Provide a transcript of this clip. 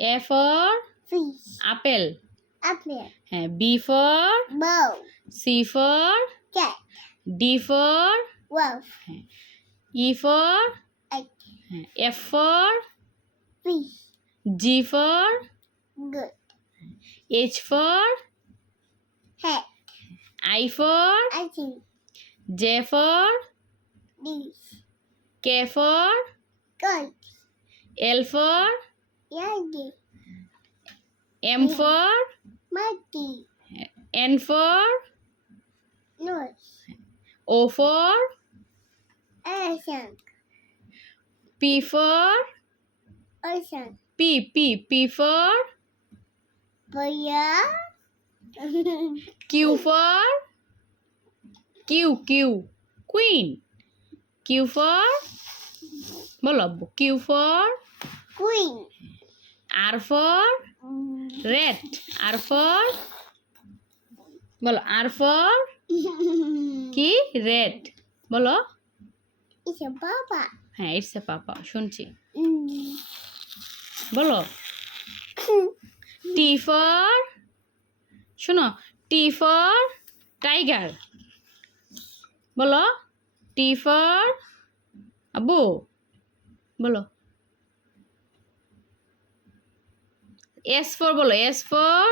A for fish, apple. apple, হ্যাঁ, B for bow, C for cat, D for wolf, E for egg, F for fish, G for good, H for hat, I for I think, J for this, K for gold, L for yagi, M for monkey, N for nose, O for elephant, P for ocean, P for boya, Q for Q queen. Q for বলো Q for queen, R for red. R for বলো R for কি red বলো it's a papa, হ্যাঁ it's a পাপা শুনছি বলো T for শোনো T for tiger বলো T for আব্বু বলো S for বলো S for